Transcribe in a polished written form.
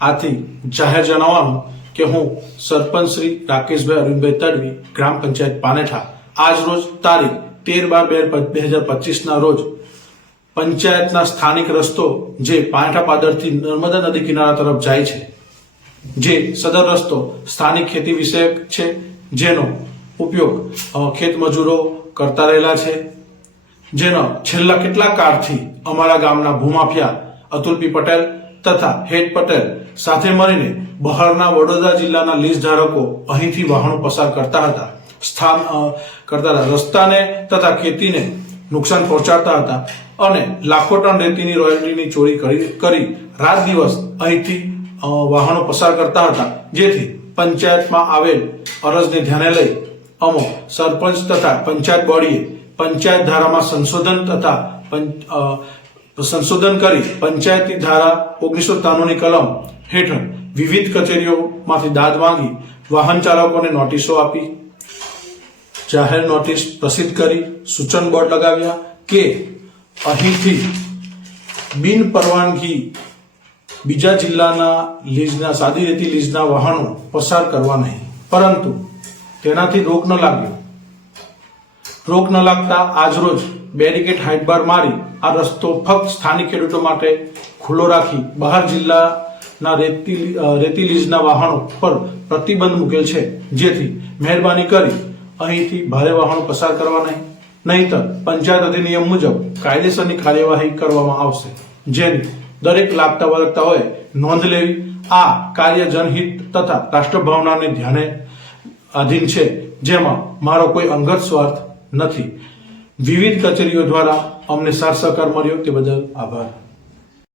આથી જાહેર જણાવવાનું કે હું સરપંચ શ્રી રાકેશભાઈ અરવિંદભાઈ તડવી, ગ્રામ પંચાયત પાનેઠા, આજ રોજ તારીખ 13/12/2025 ના રોજ પંચાયતના સ્થાનિક રસ્તો જે પાનેઠા પાદરથી નર્મદા નદી કિનારા તરફ જાય છે, જે સદર રસ્તો સ્થાનિક ખેતી વિષયક છે, જેનો ઉપયોગ ખેત મજૂરો કરતા રહેલા છે, જેનો છેલ્લા કેટલાક કાળથી અમારા ગામના ભૂમાફિયા અતુલપી પટેલ તથા હેડ પટેલ સાથે મળીને બહારના વડોદરા જિલ્લાના લીઝ ધારકો અહીંથી વાહનો પસાર કરતા હતા, રસ્તાને તથા ખેતીને નુકસાન પહોંચાડતા હતા અને લાખો ટન રેતીની રોયલ્ટીની ચોરી કરી રાત દિવસ અહીંથી વાહનો પસાર કરતા હતા, જેથી પંચાયતમાં આવેલ અરજને ધ્યાને લઈ અમો સરપંચ તથા પંચાયત બોડીએ પંચાયત ધારામાં સંશોધન કરી પંચાયતી ધારા 1993ની કલમ હેઠળ વિવિધ કચેરીઓમાંથી દાદ માંગી વાહન ચાલકોને નોટિસો આપી, જાહેર નોટિસ પ્રસિદ્ધ કરી, સૂચન બોર્ડ લગાવ્યા કે અહીંથી બિન પરવાનગી બીજા જિલ્લાના લીઝના સાદી રેતી લીઝના વાહનો પસાર કરવા નહીં. પરંતુ તેનાથી રોક ન લાગ્યો. રોક ન લાગતા આજરોજ બેરિકેડ હાઇટ બાર મારી આ રસ્તો ફક્ત સ્થાનિક ખેડૂતો માટે ખુલ્લો રાખી બહાર જિલ્લાના રેતી લીઝના વાહનો પર પ્રતિબંધ મૂકેલ છે, જેથી મહેરબાની કરી અહીંથી ભારે વાહનો પસાર કરવા નહીં, નહીંતર પંચાયત અધિનિયમ મુજબ કાયદેસરની કાર્યવાહી કરવામાં આવશે, જેની દરેક લાગતા વળગતાઓએ નોંધ લેવી. આ કાર્ય જનહિત તથા રાષ્ટ્રભાવનાને ધ્યાને આધીન છે, જેમાં મારો કોઈ અંગત સ્વાર્થ નથી. વિવિધ કચેરીઓ દ્વારા અમને સાથ સહકાર મળ્યો તે બદલ આભાર.